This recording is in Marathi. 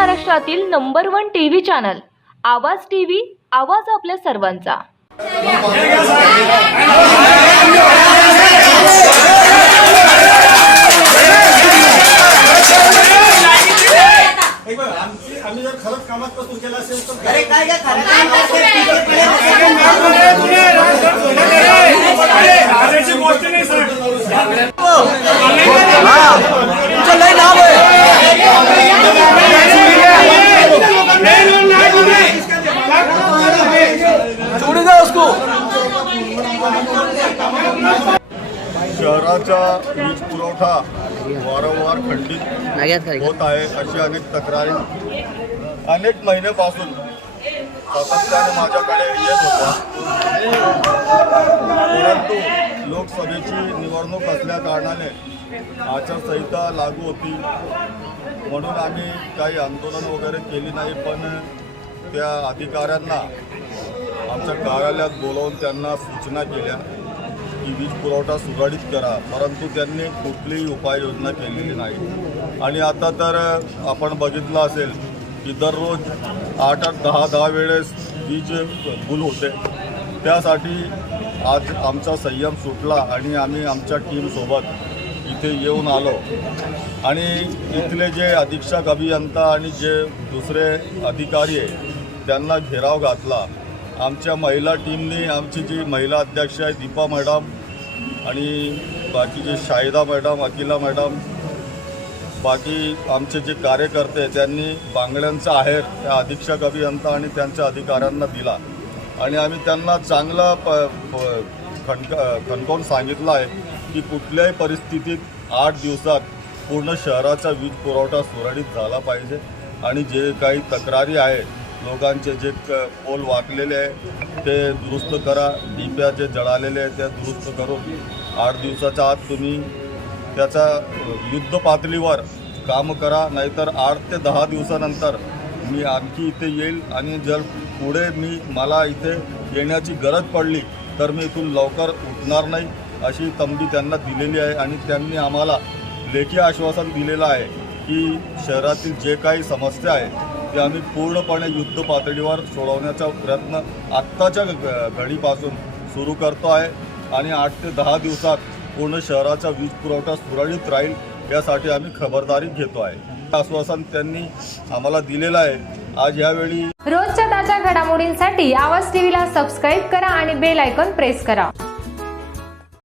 महाराष्ट्रातील number one TV channel Awaaz TV आवाज आपल्या सर्वांचा. एक बघा, आमची आम्ही जर खरंच कामात केला असेल तर शहराचा वीज पुरवठा वारंवार खंडित होत आहे अशी अनेक तक्रारी. अनेक महिन्यापासून सातत्याने माझ्याकडे येत होत्या. परंतु लोकसभेची निवडणूक असल्या कारणाने आचारसंहिता लागू होती. म्हणून आम्ही काही आंदोलन वगैरे केली नाही पण त्या अधिकाऱ्यांना आमच्या कार्यालयात बोलावून त्यांना सूचना केल्या. की वीज पुरवठा सुरळीत करा परंतु त्यांनी कुठलीही उपाययोजना केलेली नाही. आणि आता तर आपण बघितलं असेल की दररोज आठ आठ दहा दहा वेळेस वीज गुल होते. त्यासाठी आज आमचा संयम सुटला आणि आम्ही आमच्या टीमसोबत इथे येऊन आलो. आणि इथले जे अधीक्षक अभियंता आणि जे दुसरे अधिकारी आहे त्यांना घेराव घातला. आमच्या महिला टीमने आमची जी महिला अध्यक्ष आहे दीपा मॅडम आणि बाकीचे शाहिदा मॅडम अकिला मॅडम बाकी आमचे जे कार्यकर्ते त्यांनी बांगड्यांचा आहेर त्या अधीक्षक अभियंता आणि त्यांच्या अधिकाऱ्यांना दिला. आणि आम्ही त्यांना चांगला प प- खणक खणकावून सांगितलं आहे की कुठल्याही परिस्थितीत आठ दिवसात पूर्ण शहराचा वीज पुरवठा सुरळीत झाला पाहिजे आणि जे काही तक्रारी आहेत लोकांचे जे क पोल वाकलेले आहे ते दुरुस्त करा. डिप्या जे जळालेले आहे ते दुरुस्त करून आठ दिवसाच्या आत तुम्ही त्याचा युद्ध पातळीवर काम करा. नाहीतर आठ ते दहा दिवसानंतर मी आणखी इथे येईल आणि जर पुढे मी मला इथे येण्याची गरज पडली तर मी इथून लवकर उठणार नाही अशी तंबी त्यांना दिलेली आहे आणि त्यांनी आम्हाला लेखी आश्वासन दिलेलं आहे की शहरातील जे काही समस्या आहे ते आम्ही पूर्णपणे युद्ध पातळीवर सोडवण्याचा प्रयत्न आत्ताच्या घडीपासून सुरू करतो आहे. आणि आठ ते दहा दिवसात पूर्ण शहराचा वीज पुरवठा सुरळीत राहील यासाठी आम्ही खबरदारी घेतो आहे. आश्वासन त्यांनी आम्हाला दिलेलं आहे. आज यावेळी रोजच्या ताज्या घडामोडींसाठी आवाज टीव्हीला सबस्क्राईब करा आणि बेल आयकॉन प्रेस करा.